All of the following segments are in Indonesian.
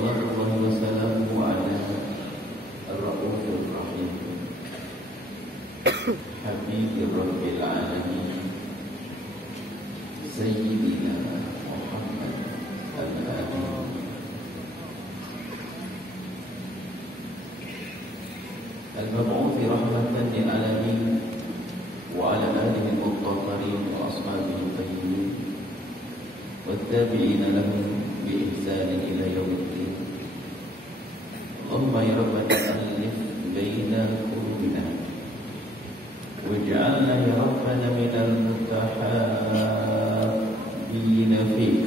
salawatullahi wa salamuhu ala ar-ra'ufir rahim habibir rabbil alamin sayyidina Muhammad al-Amin al-mab'uth rahmatan lil alamin wa ala alihi al-muttaqirin wa ashabihi al-tayyibin والتابعين لهم بإحسان إلى يوم الدين اللهم يا ربنا ألف بين قلوبنا واجعلنا يا ربنا من المتحابين فيك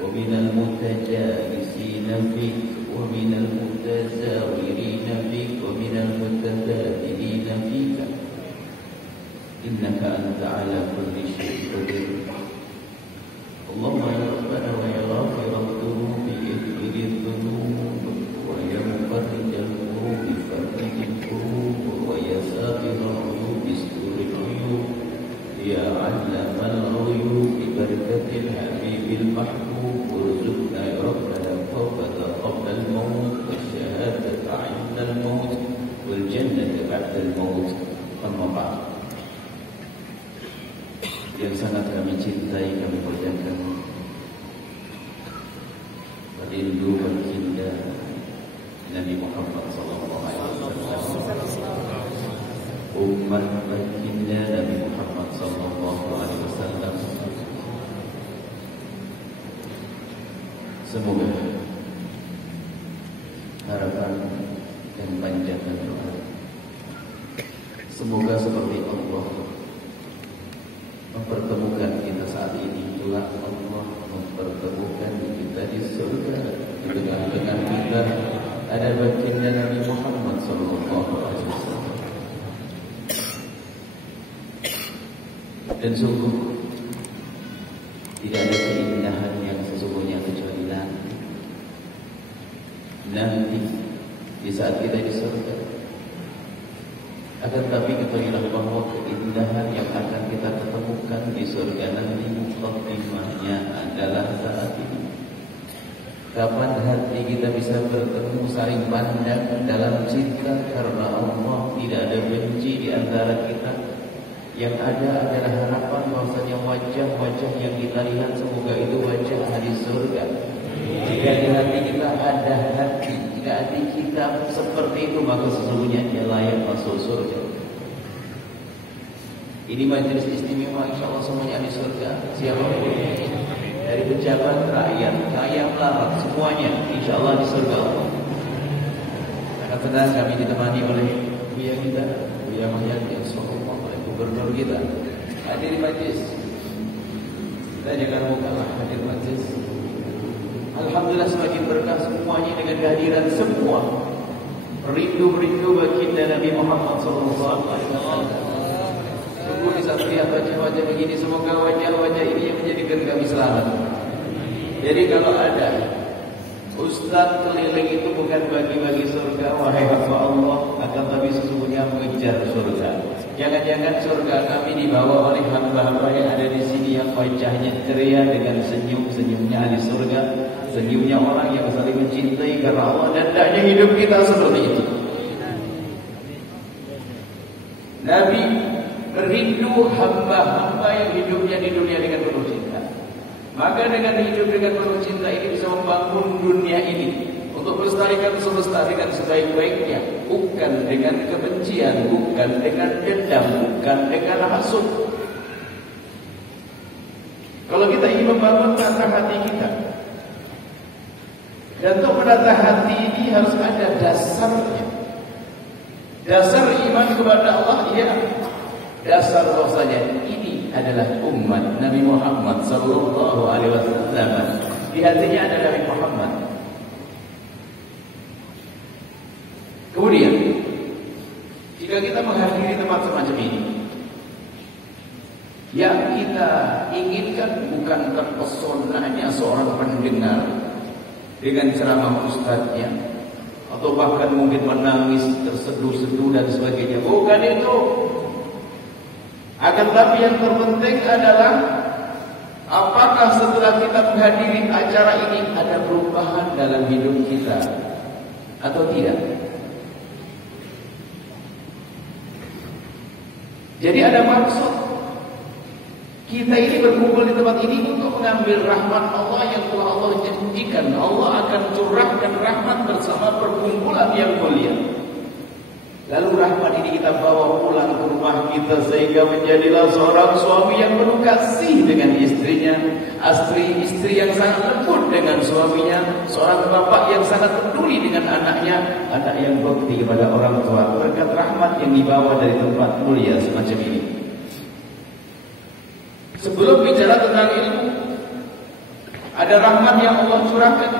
ومن المتجالسين فيك ومن المتزاورين فيك ومن المتبادلين فيك إنك أنت على كل شيء قدير اللهم يا ربنا ويا غافر الذنوب اغفر الذنوب ويا مفرج الكروب فرج الكروب ويا ساتر العيوب استر العيوب يا علام الغيوب ببركة الحبيب المحبوب وارزقنا يا ربنا التوبة قبل الموت والشهادة عند الموت والجنة بعد الموت أما بعد yang sangat kami cintai, kami muliakan rindu baginda Nabi Muhammad sallallahu alaihi wasallam, umat baginda Nabi Muhammad sallallahu alaihi wasallam. Semoga harapan dan panjatkan doa, semoga seperti Allah mempertemukan kita saat ini, itulah Allah mempertemukan kita di surga di tengah-tengah kita ada baginda Nabi Muhammad sallallahu alaihi wasallam. Dan sungguh tidak ada keindahan yang sesungguhnya kecuali nanti di saat kita di surga. Akan tapi ketahuilah bahwa keindahan yang akan kita ketemukan di surga nanti muqaddimahnya adalah saat ini. Kapan hati kita bisa bertemu saling pandang dalam cinta karena Allah, tidak ada benci di antara kita. Yang ada adalah harapan bahwasanya wajah-wajah yang kita lihat semoga itu wajah ahli surga. Jika di hati kita ada hati, jika hati kita seperti itu, maka sesungguhnya dia layak masuk surga. Ini majelis istimewa, insyaallah semuanya di surga. Siapapun dari pejabat, rakyat, kaya, melarat, semuanya insyaallah di surga Allah. Sangat senang kami ditemani oleh Buya kita, Buya Mahyadi, oleh gubernur kita. Hadir di majelis. Kita jangan mukalah hadir majelis. Alhamdulillah semakin berkah semuanya dengan kehadiran semua rindu-rindu baginda Nabi Muhammad sallallahu alaihi wasallam. Sungguh di saat lihat wajah-wajah begini, semoga wajah-wajah ini yang menjadikan kami selamat. Jadi kalau ada ustaz keliling itu bukan bagi-bagi surga, wahai hamba Allah, akan tapi sesungguhnya mengejar surga. Jangan-jangan surga kami dibawa oleh hamba-hamba yang ada di sini yang wajahnya ceria dengan senyum-senyumnya ahli surga, senyumnya orang yang saling mencintai karena Allah, dan hendaknya hidup kita seperti itu. Nabi rindu hamba-hamba yang hidupnya di dunia dengan penuh cinta. Maka dengan hidup dengan penuh cinta ini bisa membangun dunia ini untuk melestarikan semesta dengan sebaik-baiknya, bukan dengan kebencian, bukan dengan dendam, bukan dengan hasud. Kalau kita ingin membangun mata hati kita, dan untuk menata hati ini harus ada dasarnya. Dasar iman kepada Allah, ya. Dasar bahwasanya ini adalah umat Nabi Muhammad sallallahu alaihi wasallam. Di hatinya ada Nabi Muhammad. Kemudian, jika kita menghadiri tempat semacam ini, yang kita inginkan bukan terpesonanya seorang pendengar dengan ceramah ustadznya, atau bahkan mungkin menangis, terseduh-seduh dan sebagainya. Bukan itu. Akan tapi yang terpenting adalah Apakah setelah kita menghadiri acara ini ada perubahan dalam hidup kita atau tidak? Jadi ada maksud kita ini berkumpul di tempat ini untuk mengambil rahmat Allah yang telah Allah janjikan. Allah akan curahkan rahmat bersama perkumpulan yang mulia. Lalu rahmat ini kita bawa pulang ke rumah kita sehingga menjadilah seorang suami yang penuh kasih dengan istrinya, istri yang sangat lembut dengan suaminya, seorang bapak yang sangat peduli dengan anaknya, anak yang berbakti kepada orang tua berkat rahmat yang dibawa dari tempat mulia semacam ini. Sebelum bicara tentang ilmu, ada rahmat yang Allah curahkan.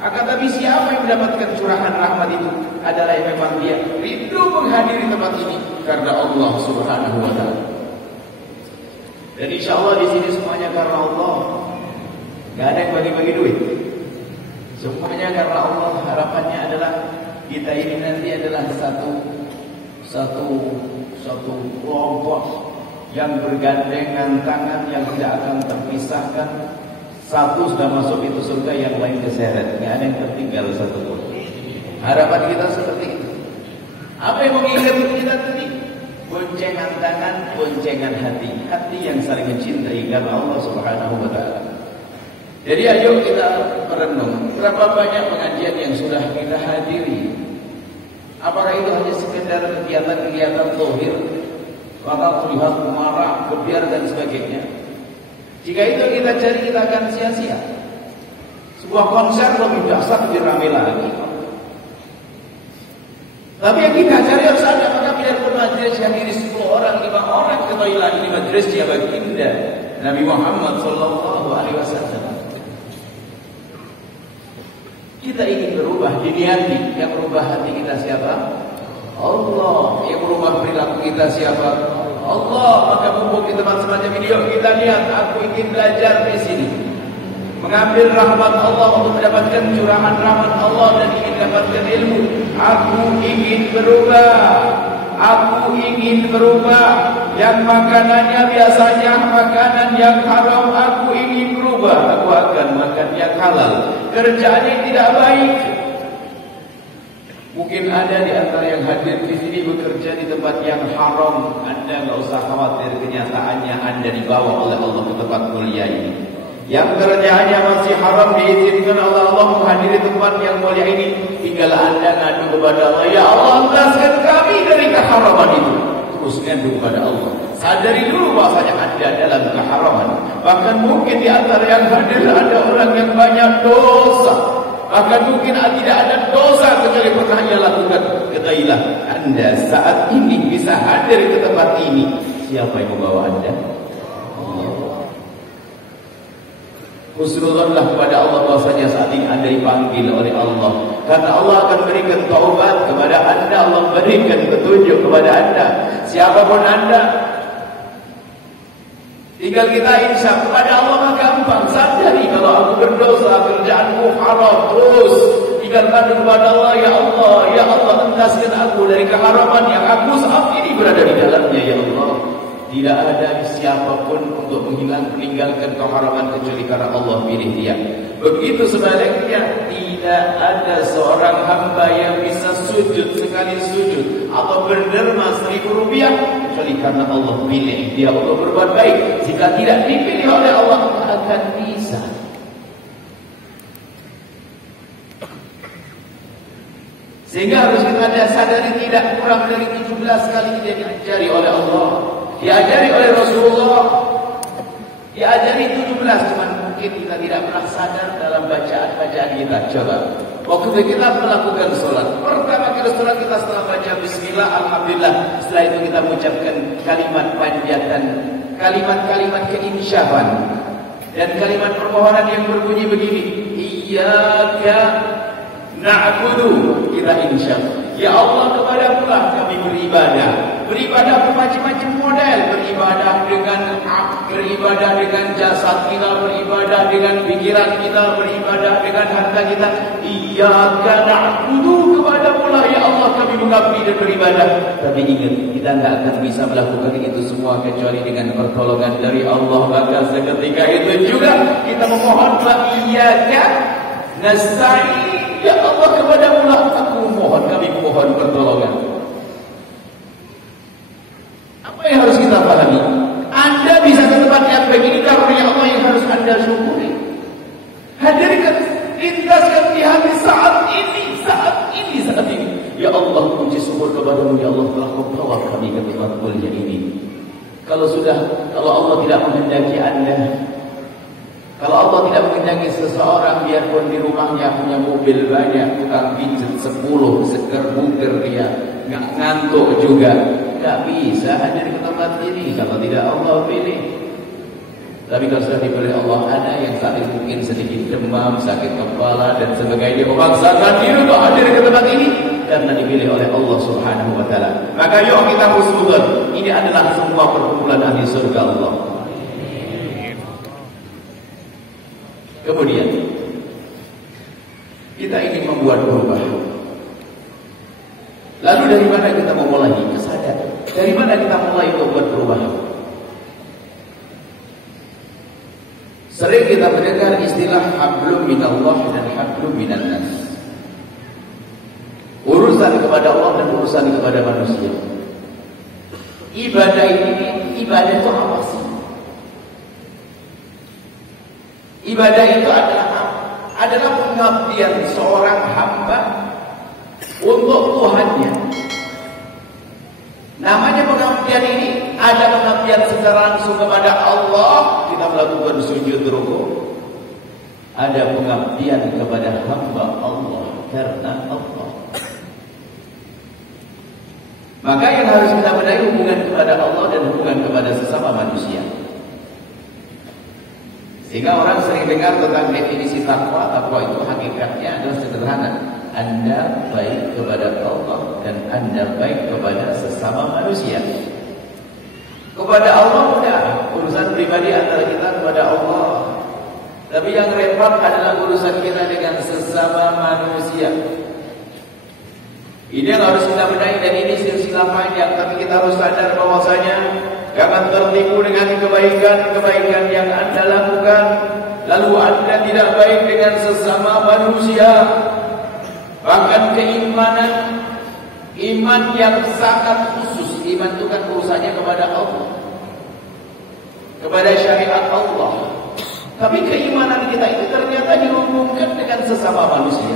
Akan tapi siapa yang mendapatkan curahan rahmat itu adalah yang memang dia rindu menghadiri tempat ini karena Allah Subhanahu wa taala. Dan insyaallah di sini semuanya karena Allah. Enggak ada yang bagi-bagi duit. Semuanya karena Allah. Harapannya adalah kita ini nanti adalah satu kelompok yang bergandengan tangan yang tidak akan terpisahkan. Satu sudah masuk itu surga, yang lain keseret. Tidak ada yang tertinggal satu pun. Harapan kita seperti itu. Apa yang mengingatkan kita tadi? Boncengan tangan, boncengan hati. Hati yang saling mencintai karena Allah Subhanahu wa taala. Jadi ayo kita merenung berapa banyak pengajian yang sudah kita hadiri. Apakah itu hanya sekedar kegiatan-kegiatan zahir, maka terlihat marah, gebiar dan sebagainya? Jika itu kita cari, kita akan sia-sia. Sebuah konser lebih dahsyat, lebih ramai lagi. Tapi yang kita cari harus ada. Maka biarpun majelis yang diri 10 orang, 5 orang, ketahuilah ini majelisnya baginda Nabi Muhammad SAW. Kita ingin berubah, diniati. Yang berubah hati kita siapa? Allah. Yang berubah perilaku kita siapa? Allah. Maka mumpung di tempat semacam ini, yuk kita lihat. Aku ingin belajar di sini, mengambil rahmat Allah untuk mendapatkan curahan rahmat Allah dan ingin mendapatkan ilmu. Aku ingin berubah. Aku ingin berubah. Yang makanannya biasanya makanan yang haram, aku ingin berubah. Aku akan makan yang halal. Kerjaan yang tidak baik. Mungkin ada di antara yang hadir di sini bekerja di tempat yang haram. Anda nggak usah khawatir, kenyataannya Anda dibawa oleh Allah ke tempat mulia ini. Yang kerjaannya masih haram diizinkan oleh Allah menghadiri tempat yang mulia ini. Tinggal Anda ngadu kepada Allah, ya Allah, lepaskan kami dari keharaman itu. Terus ngadu kepada Allah. Sadari dulu bahwasanya Anda dalam keharaman. Bahkan mungkin di antara yang hadir ada orang yang banyak dosa. Bahkan mungkin tidak ada dosa kecuali pernah ia lakukan. Ketahuilah Anda saat ini bisa hadir ke tempat ini. Siapa yang membawa Anda? Allah. Husnuzonlah kepada Allah bahwasanya saat ini Anda dipanggil oleh Allah. Karena Allah akan berikan taubat kepada Anda. Allah berikan petunjuk kepada Anda. Siapapun Anda, tinggal kita insya kepada Allah mah gampang. Sadari kalau aku berdosa, kerjaanku haram, terus tinggalkan kepada Allah, ya Allah, entaskan aku dari keharaman yang aku saat ini berada di dalamnya, ya Allah. Tidak ada siapapun untuk meninggalkan keharaman kecuali karena Allah pilih dia. Begitu sebaliknya, tidak ada seorang hamba yang bisa sujud sekali sujud atau berderma 1000 rupiah kecuali karena Allah pilih dia untuk berbuat baik. Jika tidak dipilih oleh Allah, tidak akan bisa. Sehingga harus kita sadari tidak kurang dari 17 kali kita diajari oleh Allah, diajari oleh Rasulullah, diajari 17. Cuman mungkin kita tidak pernah sadar dalam bacaan-bacaan kita. Coba waktu kita melakukan sholat, pertama kali sholat kita setelah baca bismillah, alhamdulillah, setelah itu kita mengucapkan kalimat panjatan, kalimat-kalimat keinsyafan dan kalimat permohonan yang berbunyi begini, iyyaka na'budu, kita insyaf, ya Allah, kepadamu-lah kami beribadah. Beribadah bermacam-macam model. Beribadah dengan jasad kita, beribadah dengan pikiran kita, beribadah dengan harta kita. Iyyaka na'budu, kepadamu-lah ya Allah kami mengabdi dan beribadah. Tapi ingat, kita tidak akan bisa melakukan itu semua kecuali dengan pertolongan dari Allah. Maka seketika itu juga kita memohon, wa iyyaka nasta'in, ya Allah kepadamu lah aku mohon, kami mohon pertolongan. Apa yang harus kita pahami? Anda bisa ke tempat yang begini karena Allah yang harus Anda syukuri. Hadirkan, lintaskan di hati saat ini. Ya Allah, puji syukur kepadamu, ya Allah telah kau bawa kami ke tempat mulia ini. Kalau Allah tidak menghendaki Anda, kalau Allah tidak menghendaki seseorang, biarpun di rumahnya punya mobil banyak, tukang pijat 10, seger buger dia, nggak ngantuk juga, nggak bisa hadir ke tempat ini kalau tidak Allah pilih. Tapi kalau sudah dipilih Allah, ada yang saat itu mungkin sedikit demam, sakit kepala dan sebagainya, memaksakan diri untuk hadir ke tempat ini karena dipilih oleh Allah Subhanahu wa taala. Maka yuk kita husnudzon, ini adalah semua perkumpulan ahli surga Allah. Kemudian kita ingin membuat perubahan. Lalu dari mana kita memulai? Kesadaran. Dari mana kita mulai membuat perubahan? Sering kita mendengar istilah hablum minallah dan hablum minannas. Urusan kepada Allah dan urusan kepada manusia. Ibadah ibadah itu apa sih? Ibadah itu adalah pengabdian seorang hamba untuk Tuhannya. Namanya pengabdian ini, ada pengabdian secara langsung kepada Allah, kita melakukan sujud rukuk. Ada pengabdian kepada hamba Allah karena Allah. Maka yang harus kita benahi hubungan kepada Allah dan hubungan kepada sesama manusia. Sehingga orang sering dengar tentang definisi takwa. Takwa itu hakikatnya adalah sederhana. Anda baik kepada Allah dan Anda baik kepada sesama manusia. Kepada Allah mudah, urusan pribadi antara kita kepada Allah. Tapi yang repot adalah urusan kita dengan sesama manusia. Ini yang harus kita benahi, dan ini silsilah panjang. Tapi kita harus sadar bahwasanya jangan tertipu dengan kebaikan yang Anda lakukan, lalu Anda tidak baik dengan sesama manusia. Bahkan keimanan, iman yang sangat khusus. Iman itu kan urusannya kepada Allah, kepada syariat Allah. Tapi keimanan kita itu ternyata dihubungkan dengan sesama manusia.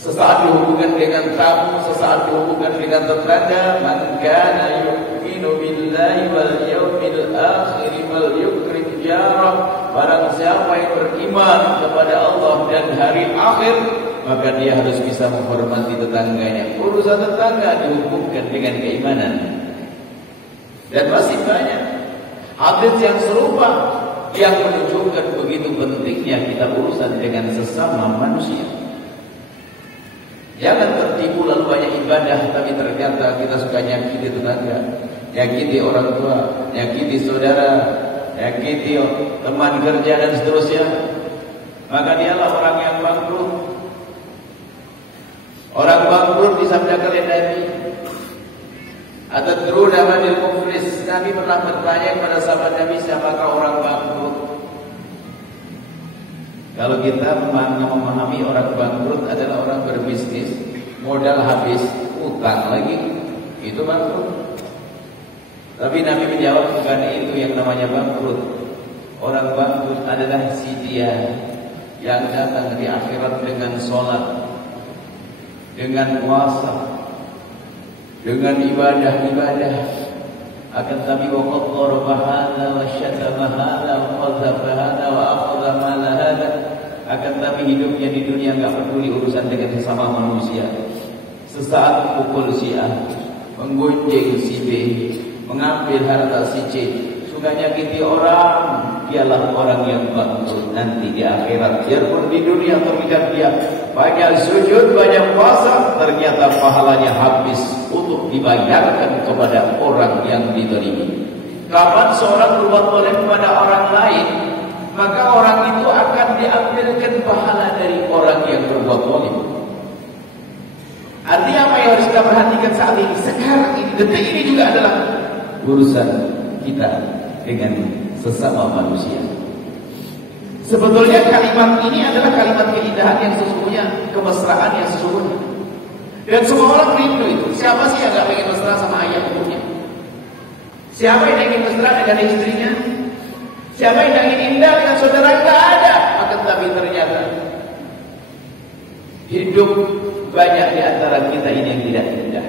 Sesaat dihubungkan dengan tamu, sesaat dihubungkan dengan tetangga. Man kana yu'minu billahi wal yawmil akhir wal yukrim jarah. Barang siapa yang beriman kepada Allah dan hari akhir, maka dia harus bisa menghormati tetangganya. Urusan tetangga dihubungkan dengan keimanan. Dan masih banyak hadis yang serupa yang menunjukkan begitu pentingnya kita urusan dengan sesama manusia. Jangan tertipu lalu banyak ibadah, tapi ternyata kita suka nyakiti tetangga, nyakiti orang tua, nyakiti saudara, nyakiti teman kerja dan seterusnya. Maka dialah orang yang bangkrut. Orang bangkrut disabdakan oleh Nabi, atadruna manil muflis. Nabi pernah bertanya kepada sahabat Nabi, siapakah orang bangkrut? Kalau kita memahami orang bangkrut adalah orang berbisnis, modal habis, utang lagi, itu bangkrut. Tapi Nabi menjawab, bukan itu yang namanya bangkrut. Orang bangkrut adalah si dia yang datang di akhirat dengan sholat, dengan puasa, dengan ibadah-ibadah, akan tapi waqaddara bahana wa syatama hada wa qadzafa hada wa akhadha mala hada. Akan tapi hidupnya di dunia enggak peduli urusan dengan sesama manusia. Sesaat pukul si A, menggunjing si B, mengambil harta si C, suka nyakiti orang, dialah orang yang bangkrut nanti di akhirat. Biarpun di dunia terlihat dia banyak sujud, banyak puasa, ternyata pahalanya habis untuk dibayarkan kepada orang yang diterima. Kapan seorang berbuat zalim kepada orang lain, maka orang itu akan diambilkan pahala dari orang yang berbuat zalim. Artinya apa kita perhatikan saat ini, sekarang ini, detik ini juga adalah urusan kita dengan sesama manusia. Sebetulnya kalimat ini adalah kalimat keindahan yang sesungguhnya, kemesraan yang sesungguhnya. Dan semua orang rindu itu. Siapa sih yang gak pengen mesra sama ayah ibunya? Siapa yang ingin mesra dengan istrinya? Siapa yang ingin indah dengan saudara? Tidak ada. Akan tapi ternyata hidup banyak di antara kita ini yang tidak indah.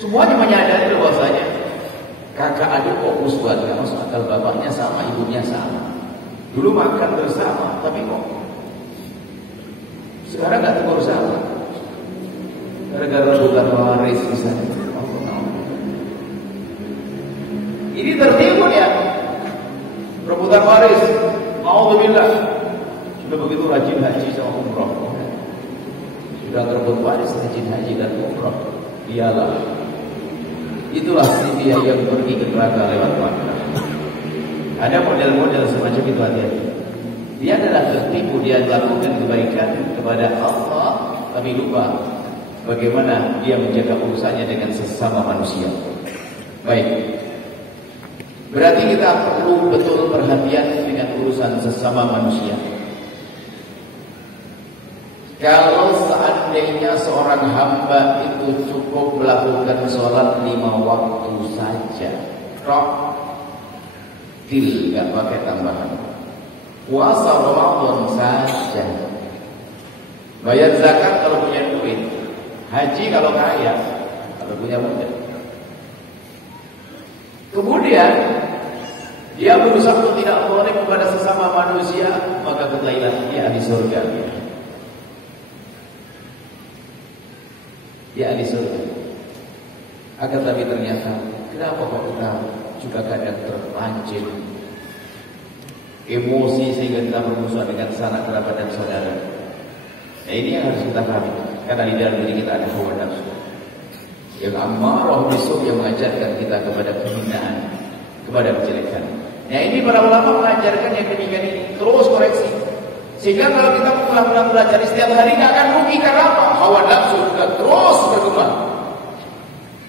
Semuanya menyadari bahwasanya kakak adik kok musbat, gak masuk akal, bapaknya sama, ibunya sama. Dulu makan bersama, tapi kok sekarang gak tegur bersama. Gara-gara rebutan waris misalnya. Ini tertimbun ya, rebutan waris. Alhamdulillah, sudah begitu rajin haji sama umroh, sudah terbut waris rajin haji dan umroh. Iyalah, itulah dia yang pergi ke neraka lewat mata. Ada model-model semacam itu, hati-hati. Dia adalah tertipu, dia lakukan kebaikan kepada Allah, tapi lupa bagaimana dia menjaga urusannya dengan sesama manusia. Baik, berarti kita perlu betul perhatian dengan urusan sesama manusia. Kalau seandainya seorang hamba itu cukup melakukan sholat 5 waktu saja, gak pakai tambahan, puasa Ramadan saja, bayar zakat kalau punya duit, haji kalau kaya, kalau punya modal. Kemudian dia berusaha untuk tidak boleh kepada sesama manusia, maka ketahuilah dia ahli surga. Dia ahli surga. Akan tapi ternyata kenapa kok kita juga kadang terpancing emosi sehingga kita bermusuhan dengan sanak kerabat dan saudara. Nah, ini yang harus kita pahami, karena di dalam diri kita ada hawa nafsu yang amarah bisu yang mengajarkan kita kepada kehinaan, kepada kejelekan. Nah, ini para ulama mengajarkan yang demikian ini, terus koreksi. Sehingga kalau kita pulang-pulang belajar setiap hari tidak akan rugi. Karena apa? Hawa nafsu juga terus berkembang,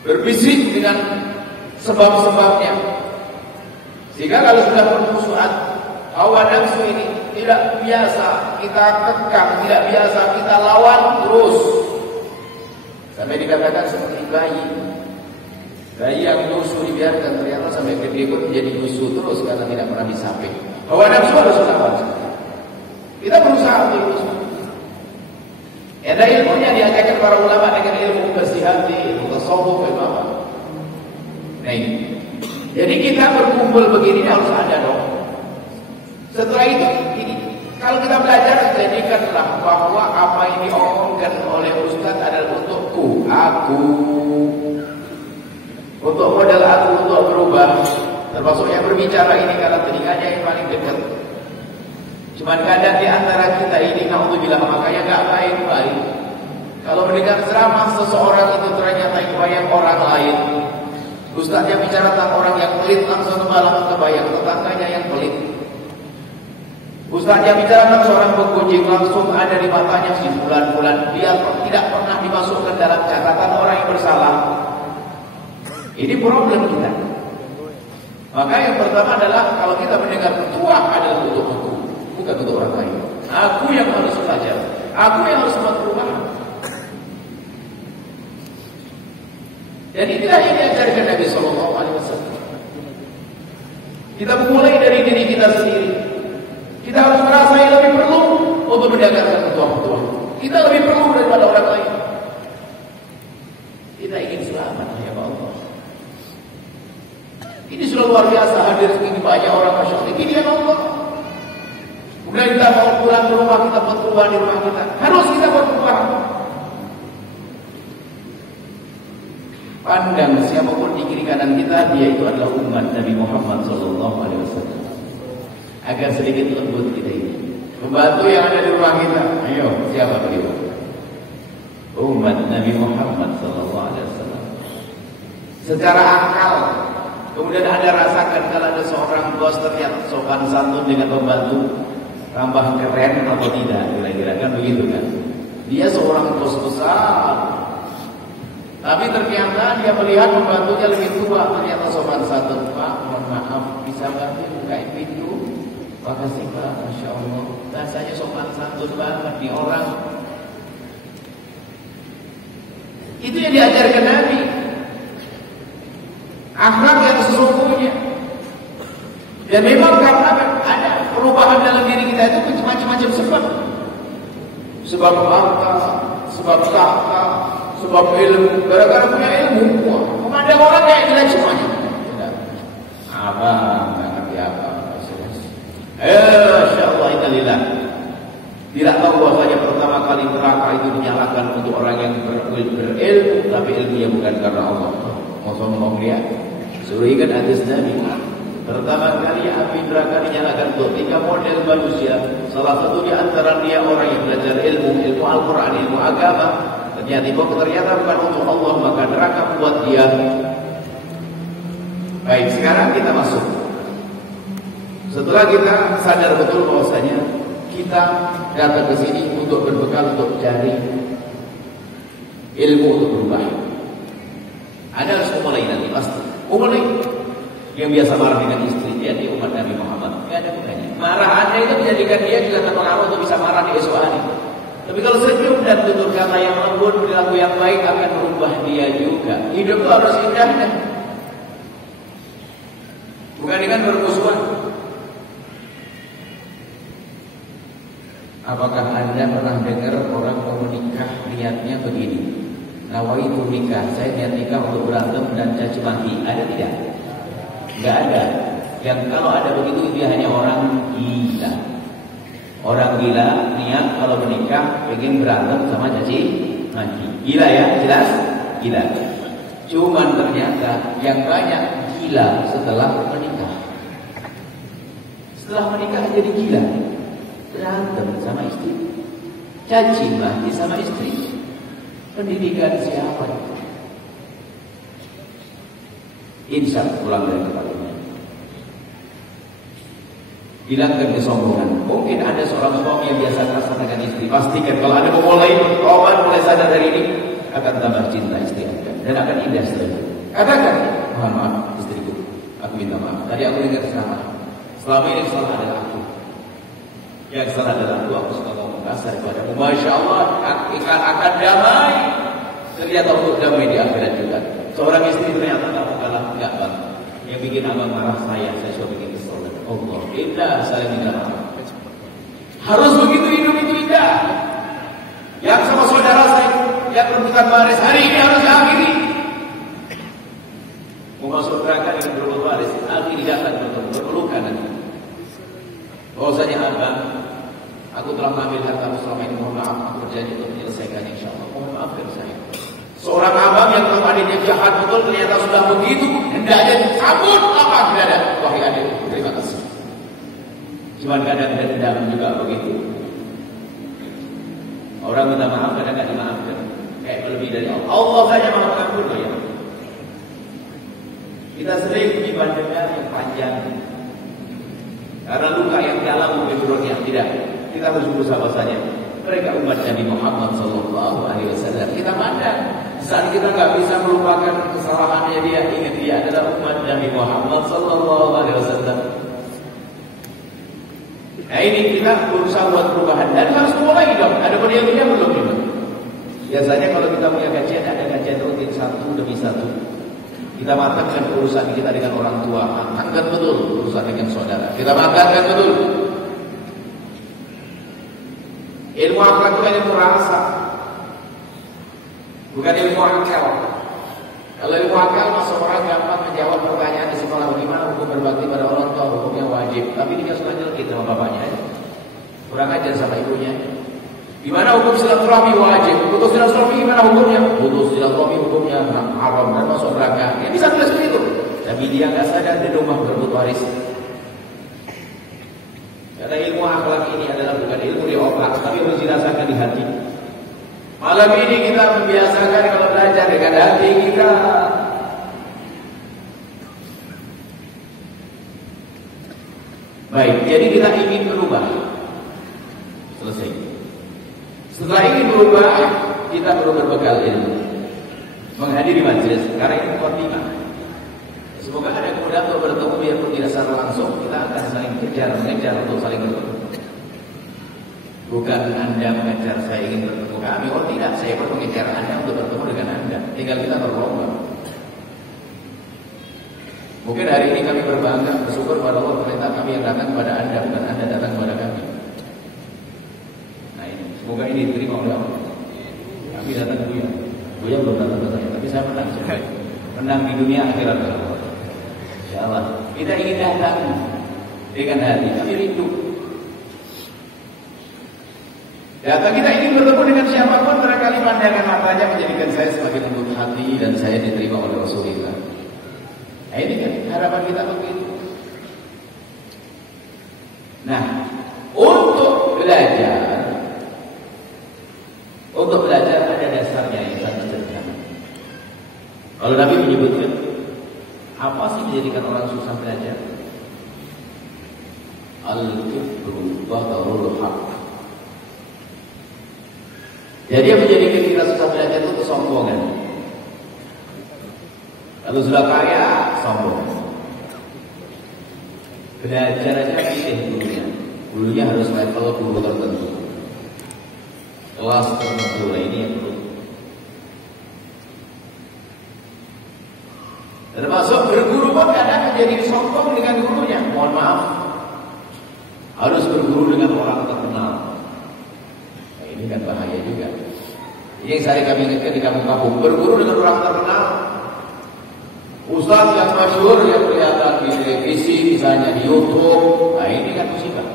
berbisik dengan sebab-sebabnya. Sehingga kalau sudah permusuhan, hawa nafsu ini tidak biasa kita kekang, tidak biasa kita lawan terus. Sampai dikatakan seperti bayi. Bayi yang lusuh dibiarkan, ternyata sampai gede pun menjadi lusuh terus karena tidak pernah disamping. Hawa nafsu harus lawan. Kita berusaha untuk lusuh. Ada ilmunya diajarkan para ulama dengan ilmu bersih hati, ilmu tasawuf, ilmu apa. Nah ini. Jadi kita berkumpul begini harus ada dong. Setelah itu, ini, kalau kita belajar, jadikanlah bahwa apa yang diomongkan oleh Ustaz adalah untukku, aku. Untuk modal aku untuk berubah. Termasuk yang berbicara ini karena telinganya yang paling dekat. Cuman kadang di antara kita ini, naudzubillah, makanya gak baik-baik. Kalau mendengar ceramah seseorang itu ternyata yang orang lain. Ustaz yang bicara tentang orang yang pelit, langsung malah terbayang tetangganya yang pelit. Ustaz yang bicara tentang seorang penggunjing, langsung ada di matanya si bulan-bulan. Dia tidak pernah dimasukkan dalam catatan orang yang bersalah. Ini problem kita. Maka yang pertama adalah kalau kita mendengar petuah adalah untuk aku, bukan untuk orang lain. Aku yang harus belajar, aku yang harus berubah. Dan inilah yang diajarkan Nabi Sallallahu Alaihi Wasallam. Kita mulai dari diri kita sendiri. Kita harus merasa yang lebih perlu untuk menjaga petuah-petuah. Kita lebih perlu daripada orang lain. Kita ingin selamat ya Allah. Ini sudah luar biasa, hadir segini banyak orang masyarakat. Ini ya Allah. Kemudian kita mau pulang ke rumah, kita buat perubahan di rumah kita. Harus kita buat perubahan. Pandang siapapun di kiri kanan kita, dia itu adalah umat Nabi Muhammad SAW. Agar sedikit lembut kita ini. Pembantu yang ada di rumah kita, ayo siapa beliau? Umat Nabi Muhammad SAW. Secara akal, kemudian Anda rasakan kalau ada seorang bos terlihat sopan santun dengan pembantu, tambah keren atau tidak, kira-kira kan begitu kan? Dia seorang bos besar, Tapi ternyata dia melihat pembantunya lebih tua, ternyata sopan santun. Pak, mohon maaf, bisa bantu bukain pintu? Makasih Pak, Masya Allah. Rasanya sopan santun banget di orang. Itu yang diajarkan Nabi. Akhlak yang sesungguhnya. Dan memang karena ada perubahan dalam diri kita itu macam-macam sebab. Sebab harta, sebab tahta, sebab ilmu. Gara-gara punya ilmu, memandang orang kayak gila semuanya. Abang, nggak ngerti apa. Masya Allah, innalillah. Tidak tahu bahwasanya pertama kali neraka itu dinyalakan untuk orang yang berilmu, tapi ilmunya bukan karena Allah. Ngomong lihat, suruh ingat hadis Nabi. Pertama kali api neraka dinyalakan untuk 3 model manusia. Salah satu di antara dia orang yang belajar ilmu Al-Quran, ilmu agama. Ternyata bukan untuk Allah, maka neraka buat dia. Baik, sekarang kita masuk. Setelah kita sadar betul bahwasanya kita datang ke sini untuk berbekal untuk cari ilmu untuk berubah. Ada harus memulai nanti pasti. Memulai. Yang biasa marah dengan istri dia umat Nabi Muhammad. Tidak ada gunanya. Marah Anda itu menjadikan dia juga terpengaruh untuk bisa marah di esok hari. Tapi kalau senyum dan tutur kata yang lembut, perilaku yang baik akan merubah dia juga. Hidup itu harus indah. Bukan dengan bermusuhan. Apakah Anda pernah dengar orang mau menikah niatnya begini? Nawaitu nikah, saya niat nikah untuk berantem dan caci maki. Ada tidak? Enggak ada. Yang kalau ada begitu dia hanya orang gila. Orang gila niat kalau menikah pengen berantem sama caci maki. Gila ya, jelas? Gila. Cuman ternyata yang banyak gila setelah menikah. Setelah menikah jadi gila. Berantem sama istri, caci maki sama istri. Pendidikan siapa? Insya pulang dari tempatnya. Hilangkan kesombongan. Mungkin ada seorang suami yang biasa kasar dengan istri. Pastikan kalau ada mulai sadar dari ini akan tambah cinta istri Anda dan akan indah seterusnya. Katakan, mohon maaf istriku, aku minta maaf. Tadi aku ingat salah. Selama ini salah adalah aku. Yang salah adalah aku suka ngomong kasar kepadamu. Masya Allah, akan damai. Ternyata untuk damai di akhirat juga. Seorang istri ternyata tak kalah enggak bang. Yang bikin abang marah saya sudah bikin kesel. Allah, indah saling minta maaf. Harus begitu hidup itu indah. Yang sama saudara saya yang rebutan baris hari ini harus diakhiri. Mau masuk neraka dengan berebut baris, akhiri datang berpelukan nanti. Bahwasanya abang, aku telah mengambil hartamu selama ini, mohon maaf, aku berjanji untuk menyelesaikan insyaAllah. Mohon maaf dari saya. Seorang abang yang tahu adiknya jahat betul, ternyata sudah begitu, hendaknya dicabut apa dada. Wahai adik, terima kasih. Cuman kadang dendam juga begitu. Orang minta maaf, kadang tidak dimaafkan. Kayak lebih dari Allah. Allah saja maha pengampun loh ya. Kita sering mendengar yang panjang. Karena luka yang dalam mungkin yang tidak. Kita harus berusaha bahasanya. Mereka umat Nabi Muhammad SAW. Kita pandang. Saat kita nggak bisa melupakan kesalahannya dia, ingat dia adalah umat Nabi Muhammad SAW. Nah ini kita berusaha buat perubahan. Dan harus mulai dong. Ada penilaiannya belum juga. Biasanya kalau kita punya kajian, ada kajian rutin satu demi satu. Kita matangkan urusan kita dengan orang tua, matangkan betul urusan dengan saudara. Kita matangkan betul. Ilmu akhlak itu ilmu rasa, bukan ilmu akal. Kalau ilmu akal, masa orang gampang menjawab pertanyaan di sekolah bagaimana hukum berbakti pada orang tua, hukumnya wajib. Tapi dia suka nyelkit sama bapaknya, kurang ajar sama ibunya. Gimana hukum silaturahmi wajib? Putus silaturahmi gimana hukumnya? Putus silaturahmi hukumnya haram dan masuk neraka. Dia bisa tulis begitu. Tapi dia nggak sadar di rumah berebut waris. Karena ilmu akhlak ini adalah bukan ilmu di otak, tapi harus dirasakan di hati. Malam ini kita membiasakan kalau belajar dengan hati kita. Baik, jadi kita ingin berubah. Selesai. Setelah ingin berubah, kita perlu berbekal ilmu. menghadiri majelis. Karena ini khotimah. Semoga ada kemudahan untuk bertemu biarpun tidak secara langsung, kita akan saling mengejar untuk saling bertemu. Bukan Anda mengejar saya ingin bertemu kami, oh tidak, saya pun mengejar Anda untuk bertemu dengan Anda. Tinggal kita berlomba. Mungkin hari ini kami berbangga, bersyukur pada Allah perintah kami yang datang kepada Anda, bukan Anda datang kepada kami. Nah ini, semoga ini diterima oleh Allah. Kami datang Buya belum datang ke saya, tapi saya menang. Menang di dunia akhirat. InsyaAllah. Kita ingin datang dengan hati, kami rindu. Datang kita ingin bertemu dengan siapapun, barangkali pandangan matanya menjadikan saya sebagai lembut hati dan saya diterima oleh Rasulullah. Nah ini kan harapan kita begitu. Nah, untuk belajar ada dasarnya yang sangat sederhana. Kalau Nabi menyebutkan, apa sih menjadikan orang susah belajar? Al-kibru batarul haqq. Jadi yang menjadikan kita susah belajar itu kesombongan. Kalau sudah kaya, sombong. Belajar aja pilih gurunya. Gurunya harus level guru tertentu. Kelas tertentu, nah ini yang perlu. Termasuk berguru pun kadang menjadi sombong dengan gurunya. Mohon maaf, harus berguru dengan orang terkenal. Nah, ini kan bahaya juga. Ini yang saya kami ingatkan di kampung-kampung, berguru dengan orang terkenal. Ustaz yang masyhur yang kelihatan di televisi, misalnya di YouTube, nah ini kan musibah.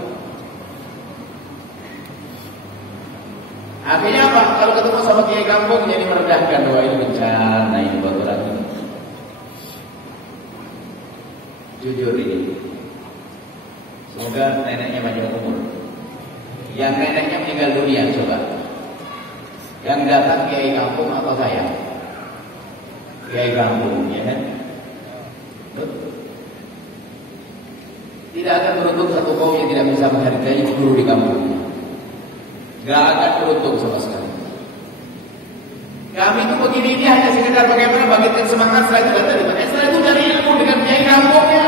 Akhirnya apa? Kalau ketemu sama kiai kampung jadi merendahkan, bahwa ini bencana, ini baturan ini. Jujur ini, semoga neneknya panjang umur. Yang neneknya meninggal dunia, coba. Yang datang kiai kampung atau saya? Kiai kampung, ya kan? Tidak akan beruntung satu kaum yang tidak bisa menghargai guru di kampungnya. Gak akan beruntung sama sekali. Kami itu begini ini hanya sekedar bagaimana bangkitkan semangat setelah itu datang di mana. Setelah itu dari ilmu dengan kiai kampungnya.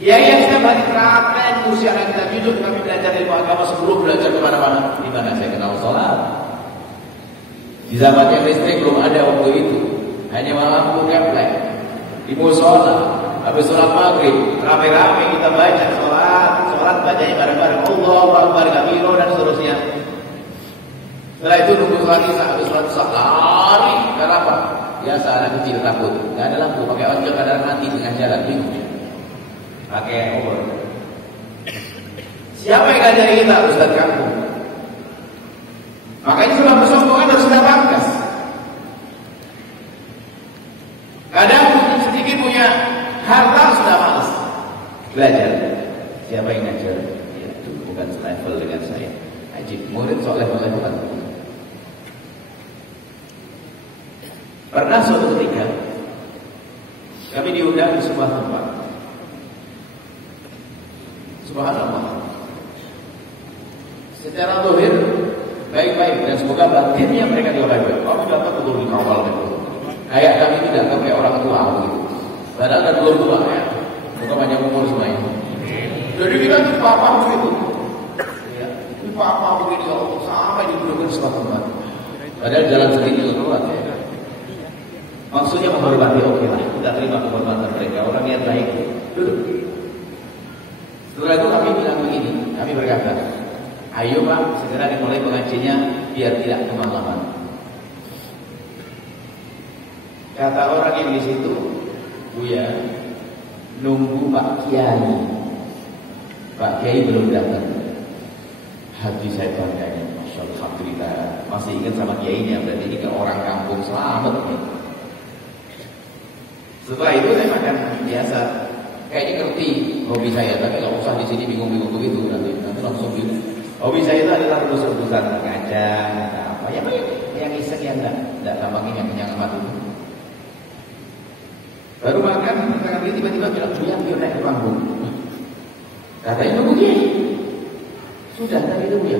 Ya yang setiap hari praktek usia anak kita hidup kami belajar ilmu agama sebelum belajar kemana-mana. Di mana saya kenal sholat. Di zaman yang listrik belum ada waktu itu. Hanya lampu keplek. Di musola. Habis sholat maghrib, rame-rame kita baca sholat bacanya bareng-bareng. Allahu Akbar kabiro dan seterusnya. Setelah itu nunggu sholat isya, habis sholat isya lari. Kenapa? Biasa anak kecil takut. Gak ada lampu, pakai ojek kadang mati tengah jalan bingung. Pakai obor. Siapa yang ngajari kita? Ustaz kampung. Makanya sudah bersombongan harus kita pangkas. Kadang sedikit punya harta sudah malas belajar. Siapa yang ngajar? Ya, itu bukan selevel dengan saya. Ajib murid soal level-levelan. Pernah suatu ketika kami diundang di sebuah tempat. Subhanallah. Secara zahir baik-baik dan semoga batinnya mereka juga baik-baik. Kami datang betul dikawal betul. Kayak kami itu datang kayak orang tua gitu. Padahal kan belum tua ya. Bukan banyak umur semuanya. Jadi kita itu papa begitu. Ya, itu papa begitu sampai dibunuhkan sebuah tempat. Padahal jalan sendiri keluar ya. Maksudnya menghormati, oke lah, kita terima kehormatan mereka. Orang yang baik. Duduk. Setelah itu kami bilang begini, kami berkata, ayo Pak, segera dimulai pengajiannya biar tidak kemalaman. Kata orang yang di situ, Buya, nunggu Pak Kiai. Pak Kiai belum datang. Hati saya bangga, Masya Allah, alhamdulillah. Masih ingat sama Kiainya, berarti ini ke orang kampung selamat. Setelah itu saya makan biasa. Kayaknya ngerti hobi saya, tapi nggak usah di sini bingung-bingung begitu nanti langsung gitu. Hobi saya itu adalah rebus-rebusan ngajar, apa yang iseng yang enggak gampangin yang kenyang amat itu. Baru makan, tangan ini tiba-tiba bilang, Buya, yuk naik ke panggung. Katanya nunggu dia. Sudah tadi itu Buya.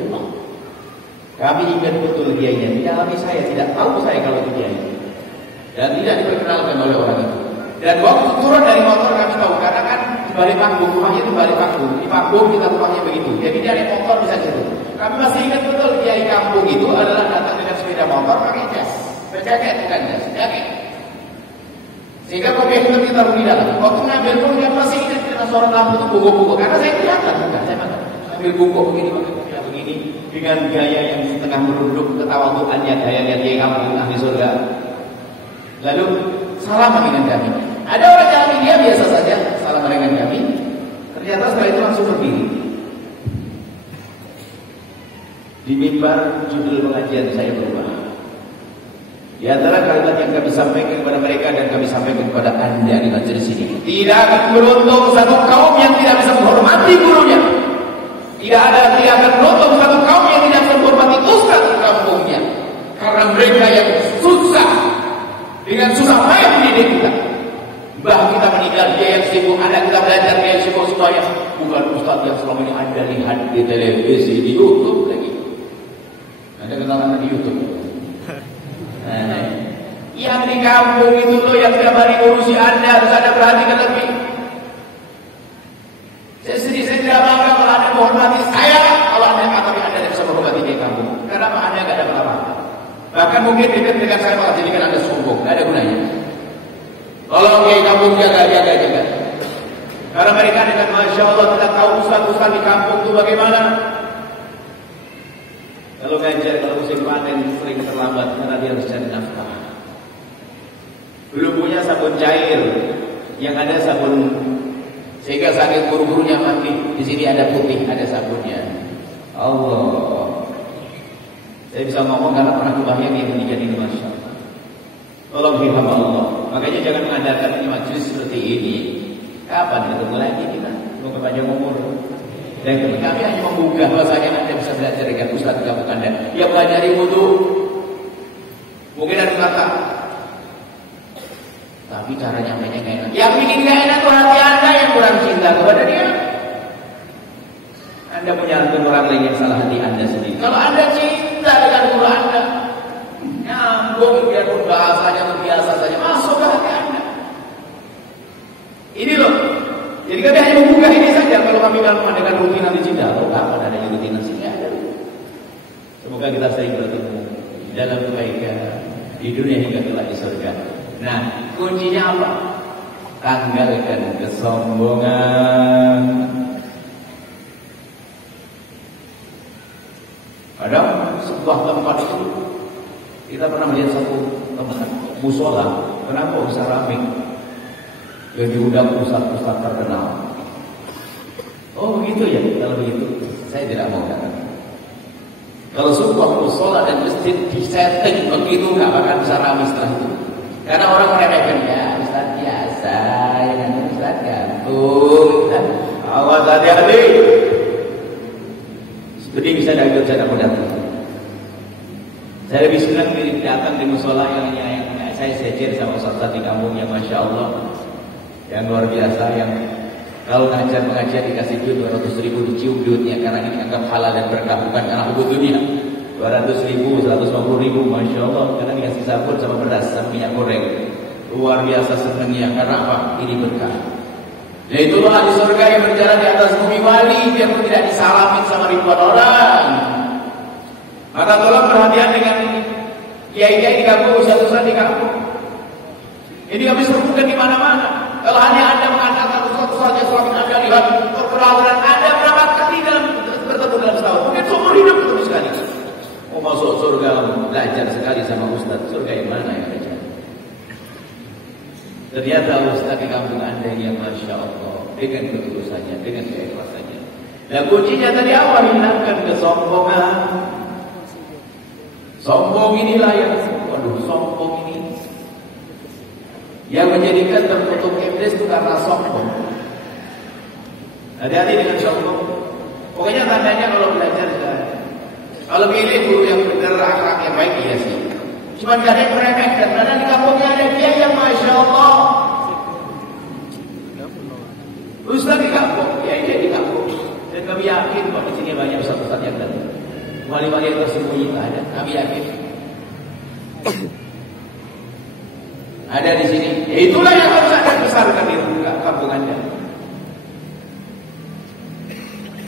Kami ingat betul kiainya. Di dalam saya tidak tahu saya kalau itu kiai. Dan tidak diperkenalkan oleh orang itu. Dan waktu turun dari motor kami tahu karena kan di balik panggung, rumahnya di balik panggung. Di panggung kita rumahnya begitu. Jadi dia naik motor bisa situ. Kami masih ingat betul kiai kampung itu adalah datang dengan sepeda motor pakai jas, berjaket bukan jas, jaket. Sehingga kopi itu kita taruh di dalam. Waktu ngambil pun dia masih ingat dengan suara lampu itu bungkuk-bungkuk. Karena saya kelihatan bukan, saya mana ambil bungkuk begini pakai kopi begini dengan gaya yang setengah merunduk ketawaduannya gayanya kiai kampung ahli surga. Lalu salam dengan kami. Ada orang yang dia biasa saja salam dengan kami. Ternyata setelah itu langsung berdiri. Di mimbar judul pengajian saya berubah. Di antara kalimat yang kami sampaikan kepada mereka dan kami sampaikan kepada anda di majelis ini, tidak akan beruntung satu kaum yang tidak bisa menghormati gurunya. Tidak akan beruntung satu kaum yang tidak bisa menghormati ustaz di kampungnya. Karena mereka yang susah dengan susah payah mendidik kita. Mbah kita meninggal, dia yang sibuk, anak kita belajar, dia yang sibuk supaya bukan ustaz yang selama ini anda lihat di televisi, di YouTube lagi. Anda kenal anak di YouTube? Nah, yang di kampung itu loh yang tiap hari ngurusi anda, harus ada perhatikan lebih. Saya tidak bangga kalau anda menghormati saya, kalau anda katakan anda tidak bisa menghormati di kampung. Karena anda tidak ada apa-apa. Bahkan mungkin dekat saya malah jadikan anda sombong, tidak ada gunanya. Kalau di kampung jaga. Karena mereka dengan masya Allah tidak tahu ustaz-ustaz di kampung itu bagaimana. Kalau ngajar, kalau musim panen sering terlambat karena dia harus cari nafkah. Belum punya sabun cair, yang ada sabun sehingga sakit buru-burunya mati. Di sini ada putih, ada sabunnya. Allah. Saya bisa ngomong karena pernah kebayang yang menjadi ini masya Allah. Tolong firman Allah. Makanya jangan mengadakan majelis seperti ini. Kapan ketemu lagi kita? Mau kepanjang umur. Dan kami hanya membuka bahasanya anda bisa belajar dengan ustaz kampung anda. Dia pelajari wudu. Mungkin ada kata. Tapi cara nyampainya gak enak. Yang bikin gak enak itu hati anda yang kurang cinta kepada dia. Anda punya orang lain yang salah hati anda sendiri. Kalau anda cinta dengan guru anda, nyambung biarpun bahasanya biasa saja masuk ke hati anda. Ini loh. Jadi kami hanya membuka ini saja. Kalau kami mengadakan rutinan di Cindaro, kapan ada yang rutinan sini ada. Semoga kita sering bertemu dalam kebaikan di dunia hingga kelak di surga. Nah, kuncinya apa? Tanggalkan kesombongan. Padahal sebuah tempat itu kita pernah melihat satu tempat musola. Kenapa bisa ramai? Yang diundang ustaz-ustaz terkenal. Oh begitu ya. Kalau begitu saya tidak mau datang. Kalau sebuah musola dan masjid disetting begitu nggak akan bisa ramai setelah itu. Karena orang meremehkan ya ustaz biasa, yang ustaz gantung. Awas hati-hati. Jadi bisa dari saya mau datang. Saya lebih senang datang di musola yang saya sejer sama ustaz di kampung yang masya Allah. Yang luar biasa, yang kalau mengajar dikasih duit 200.000 dicium duitnya karena ini anggap halal dan berkah, bukan karena hubung dunia. 200.000, 150.000, masya Allah, karena dikasih sabun sama beras sama minyak goreng. Luar biasa senangnya karena apa? Ini berkah. Ya itulah di surga yang berjalan di atas bumi wali, biarpun tidak disalamin sama ribuan orang. Maka tolong perhatian dengan ini. Kiai-kiai di kampung, ustaz-ustaz di kampung. Ini kami sebutkan di mana-mana. Kalau hanya anda mengatakan sesuatu saja selama anda lihat perkenalan anda berapa kali dalam bertemu dalam setahun, mungkin seumur hidup ketemu sekali. Mau masuk surga belajar sekali sama ustaz, surga yang mana yang ada? Ternyata ustaz di kampung anda yang masya Allah dengan ketulusannya, dengan keikhlasannya. Dan kuncinya tadi awal hilangkan kesombongan. Sombong inilah yang, sombong ini yang menjadikan tertutup iblis itu karena sombong. Hati-hati dengan sombong. Pokoknya tandanya kalau belajar kalau pilih guru yang benar, akhlak yang baik, iya sih. Cuma gak ada yang meremehkan. Karena di kampungnya ada dia yang masya Allah. Ustaz di kampung, ya di kampung. Dan kami yakin bahwa di sini banyak ustaz-ustaz yang datang. Wali-wali yang tersembunyi ada, kami yakin. Ada di sini. Itulah yang harus Anda besarkan di kampung Anda.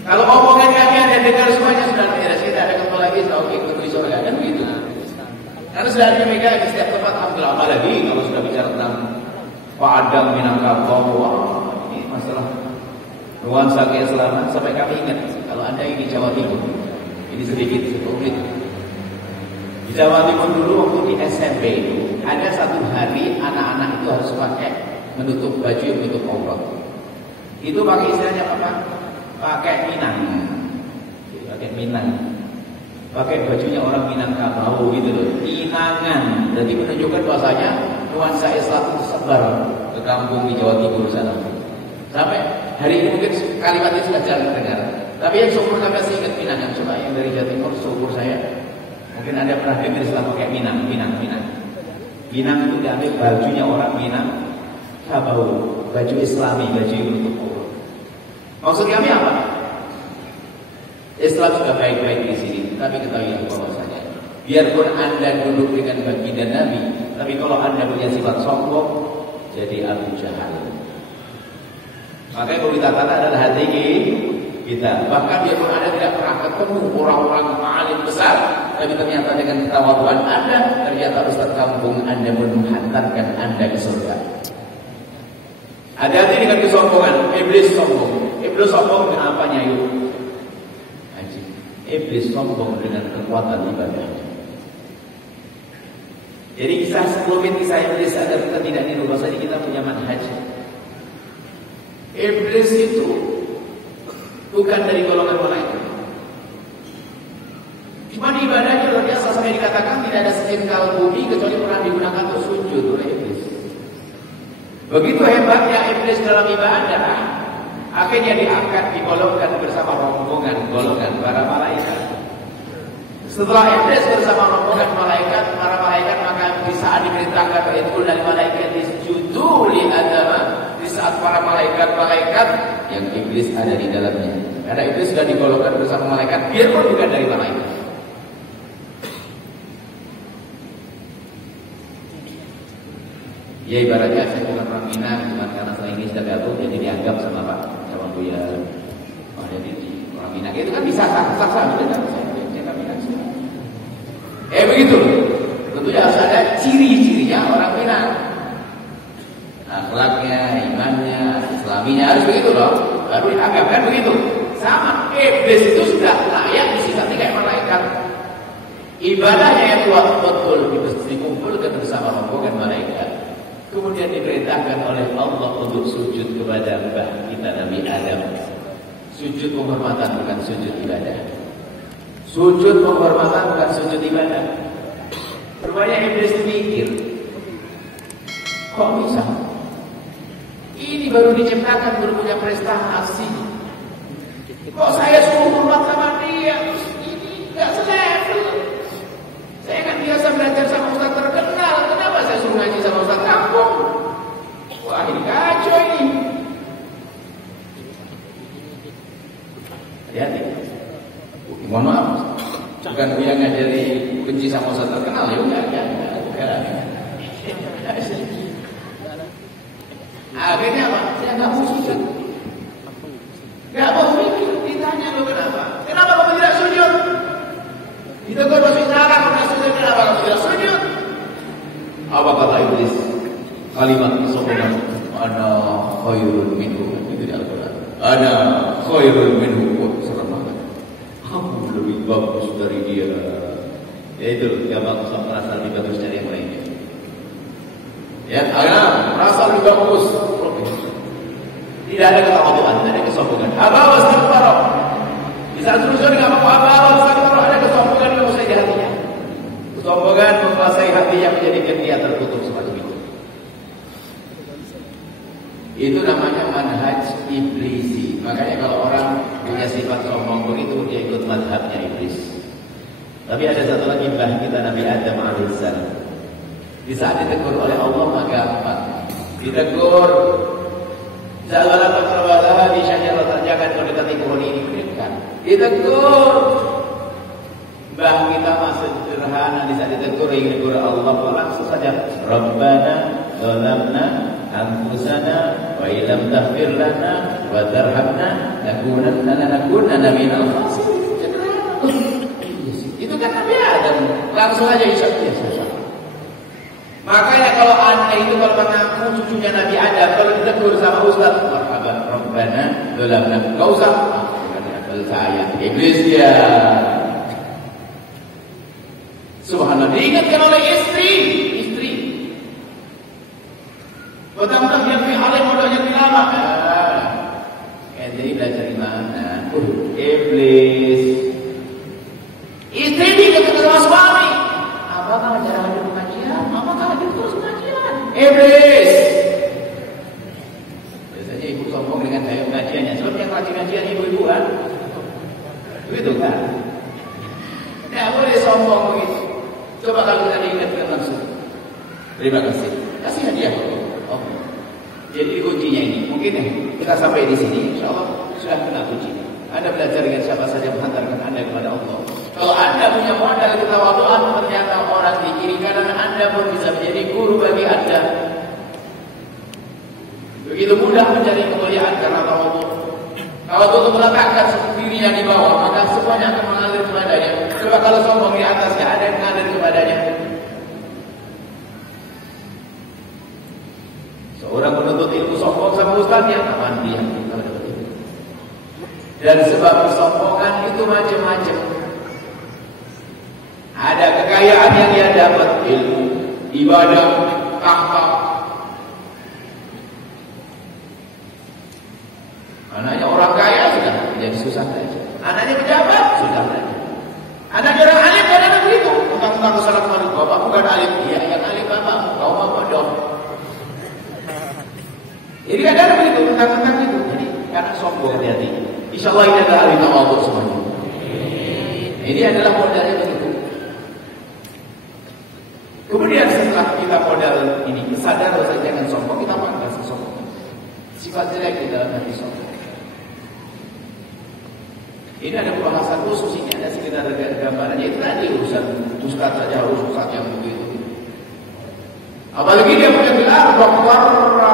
Kalau omongan kami Anda dengar semuanya sudah beres, kita ada ketemu lagi, oke, ketemu surga, kan begitu. Karena sudah ada mereka di setiap tempat, alhamdulillah, apalagi kalau sudah bicara tentang Padang, Minangkabau, ini masalah nuansa keislaman sampai kami ingat. Kalau Anda ini di Jawa Timur, ini sedikit sedikit. Di Jawa Timur dulu waktu di SMP itu ada satu hari anak-anak itu harus pakai menutup baju yang menutup aurat. Itu pakai istilahnya apa? Pakai minang. Pakai minang. Pakai bajunya orang Minangkabau gitu loh. Minangan. Jadi menunjukkan bahasanya nuansa Islam itu sebar ke kampung di Jawa Timur sana. Sampai hari ini mungkin kalimat itu sudah jarang terdengar. Tapi yang syukur kami masih ingat Minangan. Coba yang dari Jawa Timur syukur saya. Mungkin Anda pernah dengar Islam pakai minang. Minang itu diambil bajunya orang Minangkabau. Baju Islami, baju yang menutup aurat. Maksud kami apa? Islam sudah baik-baik di sini, tapi ketahui bahwasanya biarpun Anda duduk dengan baginda Nabi, tapi kalau Anda punya sifat sombong, jadi Abu Jahal. Makanya kalau kita tata adalah hati kita. Bahkan biarpun Anda tidak pernah ketemu orang-orang alim besar, tapi ternyata dengan ketawaduan Anda, ternyata Ustaz kampung Anda menghantarkan Anda ke surga. Hati-hati dengan kesombongan. Iblis sombong. Iblis sombong dengan apanya yuk? Iblis sombong dengan kekuatan ibadahnya. Jadi kisah Iblis agar kita tidak niru, bahwasanya kita punya manhaj. Iblis itu bukan dari golongan malaikat. Cuma di ibadahnya luar biasa sampai dikatakan tidak ada sejengkal bumi kecuali pernah digunakan untuk sujud oleh Iblis. Begitu hebatnya Iblis dalam ibadah. Akhirnya diangkat, digolongkan bersama rombongan golongan para malaikat. Setelah Iblis bersama rombongan malaikat, para malaikat maka di saat diperintahkan itu dari malaikat disjudu li Adam, di saat para malaikat yang Iblis ada di dalamnya. Karena Iblis sudah digolongkan bersama malaikat, biarpun bukan dari malaikat. Ya ibaratnya saya bukan orang Minang, cuma karena saya ini sudah gabung jadi dianggap sama Pak Cawan Buya. Oh jadi orang Minang itu kan bisa sah-sah dengan saya Minang. Begitu. Tentunya harus ada ciri-cirinya orang Minang. Akhlaknya, imannya, Islaminya harus begitu loh. Baru dianggap kan begitu. Sama Iblis itu sudah layak disifati kayak malaikat. Ibadahnya yang kuat betul dikumpulkan bersama rombongan malaikat. Kemudian diperintahkan oleh Allah untuk sujud kepada Mbah kita Nabi Adam. Sujud penghormatan bukan sujud ibadah. Sujud penghormatan bukan sujud ibadah. Rupanya Iblis mikir, kok bisa? Ini baru diciptakan, baru punya prestasi. Kok saya suruh hormat sama dia? Ini gak selevel. Saya kan biasa belajar sama ustaz terkenal. Kenapa saya suruh ngaji sama ustaz kampung? Wah ini kacau ini. Hati-hati. Mohon maaf. Bukan dia ngajari benci sama ustaz terkenal ya udah. Akhirnya apa? Saya nggak mau sujud. Nggak mau mikir. Ditanya lo kenapa? Kenapa kamu tidak sujud? Ditegur masuk neraka, sujud kenapa kamu tidak sujud? Apa kata Iblis? Kalimat kesombongan. Ana khairun minhu. Itu di Al-Quran. Ana khairun minhu. Serem banget. Aku lebih bagus dari dia. Ya itu yang bagus merasa lebih bagus dari yang lainnya. Ya, merasa lebih bagus. Tidak ada ketawaduan, tidak ada kesombongan. Aba wastakbara. Di saat sujud enggak mau aba wastakbara, ada kesombongan yang menguasai hatinya. Kesombongan menguasai hatinya menjadikan dia tertutup seperti itu. Itu namanya manhaj iblisi. Makanya kalau orang punya sifat sombong begitu, dia ikut mazhabnya iblis. Tapi ada satu lagi mbah kita Nabi Adam alaihissalam. Di saat ditegur oleh Allah maka apa? Ditegur. Zalala terbalah di syajarah jangan mendekati pohon ini mendekat. Ditegur. Mbah kita masih sederhana, di saat ditegur ingin negur Allah, langsung saja Rabbana zalamna anfusana wa illam taghfir lana wa tarhamna lakunanna minal khasirin. Itu kan Nabi Adam, langsung aja isap dia. Makanya kalau anda itu kalau mengaku cucunya Nabi Adam, kalau ditegur sama Ustaz, marhaban Rabbana zalamna, enggak usah saya iblis dia. Subhanallah, diingatkan oleh istri. Betul-betul dia punya alim modalnya di lama. Jadi belajar di mana? Iblis. Istri diingatkan sama suami. Apakah jarang hadir pengajian? Apakah hadir terus pengajian? Iblis. Biasanya ibu sombong dengan saya pengajiannya. Sebab yang rajin pengajian ibu-ibu kan? Begitu kan? Tidak boleh sombong begitu. Coba kalau kita diingatkan langsung. Terima kasih. Kasih hadiah. Oh. Jadi kuncinya ini. Mungkin kita sampai di sini. InsyaAllah sudah kena kunci. Anda belajar dengan siapa saja menghantarkan Anda kepada Allah. Kalau Anda punya modal ketawaduan, ternyata orang di kiri kanan Anda pun bisa menjadi guru bagi Anda. Begitu mudah mencari kemuliaan karena tawadhu. Tawadhu itu meletakkan dirinya di bawah, maka semuanya akan mengalir kepadanya. Coba kalau sombong di atas, tidak ada yang mengalir kepadanya. Seorang menuntut ilmu sombong sama ustaznya, aman dia. Dan sebab kesombongan itu macam-macam. Ada kekayaan yang dia dapat, ilmu, ibadah, tahta. Anaknya orang kaya sudah jadi susah saja. Anaknya pejabat sudah saja. Anaknya orang alim dan anak begitu. Tentang salat maghrib, bapak bukan alim. Iya, yang alim bapak, kau mau bodoh. Jadi ada begitu tentang itu. Jadi karena sombong hati-hati. Insyaallah ini adalah ahli tawadhu semuanya. Ini adalah modalnya begitu. Kemudian setelah kita modal ini sadar bahwa jangan sombong, kita pangkas sombong. Sifat jelek di dalam hati sombong. Ini ada pembahasan khusus, ini ada sekitar gambarannya. Itu tadi urusan ustaz saja, ustaz yang begitu. Apalagi dia punya gelar doktor,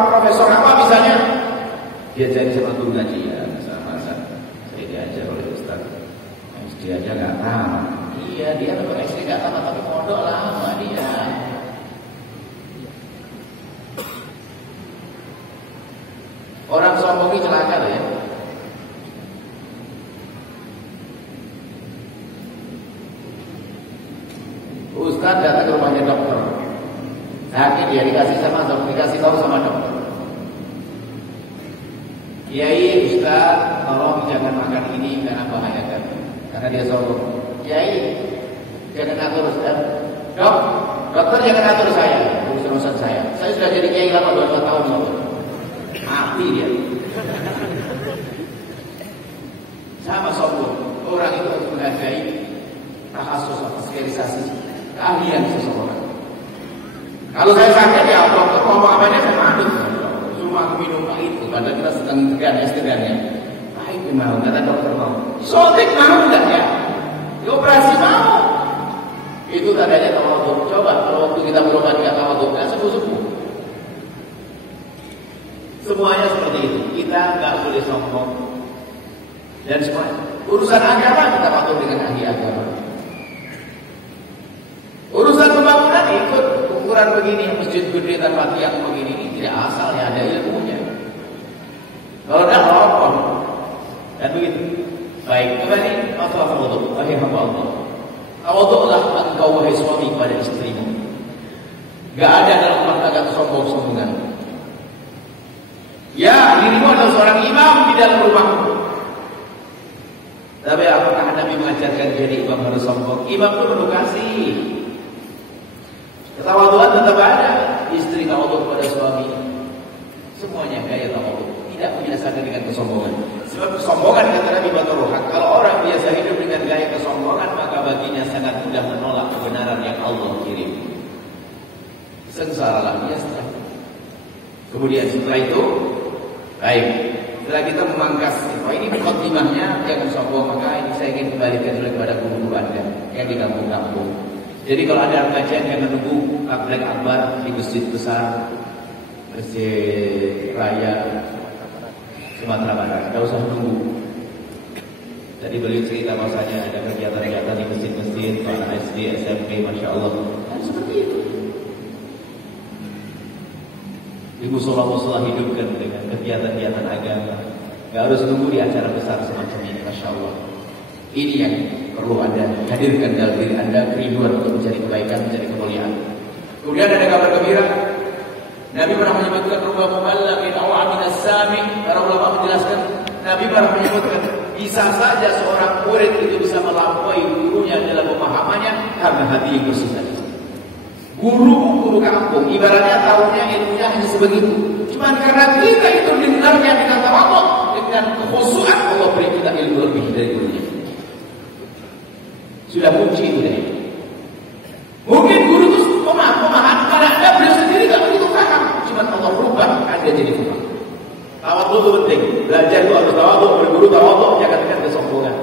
profesor apa misalnya, dia jadi sama guru ngaji ya, masa saya diajar oleh ustaz. SD aja nggak tahu. Iya, dia dapat SD nggak tahu, tapi pondok lama dia. Orang sombong ini celaka loh ya. Ustaz datang ke rumahnya dokter. Sakit dia dikasih tahu sama dokter. Kiai, Ustaz, tolong jangan makan ini karena bahayakan. Karena dia sombong. Kiai, jangan atur Ustaz. Dokter jangan atur saya, urusan saya. Saya sudah jadi kiai lama 22 tahun sombong. Mati dia. Sama sombong. Orang itu harus menghargai takhasus atau spesialisasi keahlian seseorang. Kalau saya sakit ya dokter ngomong apanya saya manut. Cuma aku minum pahit itu, padahal kita sedang tegannya. Pahit mau, kata dokter mau. Sotik mau enggak ya? Dioperasi mau. Itu tandanya tawadhu. Coba kalau waktu kita berobat enggak tawadhu, enggak sembuh-sembuh. Semuanya seperti itu. Kita enggak boleh sombong. Dan semua urusan agama kita patuh dengan ahli agama. Urusan pembangunan ikut ukuran begini, masjid gede tanpa tiang begini, ini tidak asal ya, ada ilmunya. Kalau tidak rokok dan begitu. Baik, kembali masalah tawadhu. Wahai hamba Allah, tawadhulah engkau wahai suami pada istrimu. Gak ada dalam perkataan sombong-sombongan. Ya, dirimu adalah seorang imam di dalam rumahmu. Tapi apakah Nabi mengajarkan jadi imam harus sombong? Imam itu perlu kasih. Ketawaduan tetap ada. Istri tawadhu kepada suami. Semuanya gaya tawadhu. Tidak membiasakan dengan kesombongan. Sebab kesombongan kata Nabi Baturuhak. Kalau orang biasa hidup dengan gaya kesombongan, maka baginya sangat mudah menolak kebenaran yang Allah kirim. Sengsaralah dia setelah. Kemudian setelah itu, baik. Setelah kita memangkas, ini mukadimahnya jangan sombong, maka ini saya ingin kembalikan dulu kepada guru-guru Anda. disebarkan di kampung-kampung. Jadi kalau ada kajian yang menunggu tabligh akbar di masjid besar, Masjid Raya Sumatera Barat, tidak usah nunggu. Tadi beliau cerita bahwasanya ada kegiatan-kegiatan di masjid-masjid, pada SD, SMP, Masya Allah. Dan seperti itu. Di musola-musola hidupkan dengan kegiatan-kegiatan agama. Gak harus nunggu di acara besar semacam ini, Masya Allah. Ini yang perlu Anda hadirkan dalam diri Anda, kerinduan untuk mencari kebaikan, mencari kemuliaan. Kemudian ada kabar gembira. Nabi pernah menyebutkan rubba muballaghin aw 'amil as-sami'. Para ulama menjelaskan, Nabi pernah menyebutkan bisa saja seorang murid itu bisa melampaui gurunya dalam pemahamannya karena hati yang bersih tadi. Guru kampung ibaratnya tahunya ilmunya hanya sebegitu. Cuma karena kita itu dengarnya dengan tawadhu, dengan kekhusyuan, Allah beri kita ilmu lebih dari gurunya. Sudah kunci itu dari. Mungkin guru itu pemahaman karena Anda beliau sendiri tidak begitu paham. Cuma Allah rubah Anda jadi paham. Tawadhu itu penting. Belajar itu harus tawadhu, berguru tawadhu, jangan dengan kesombongan.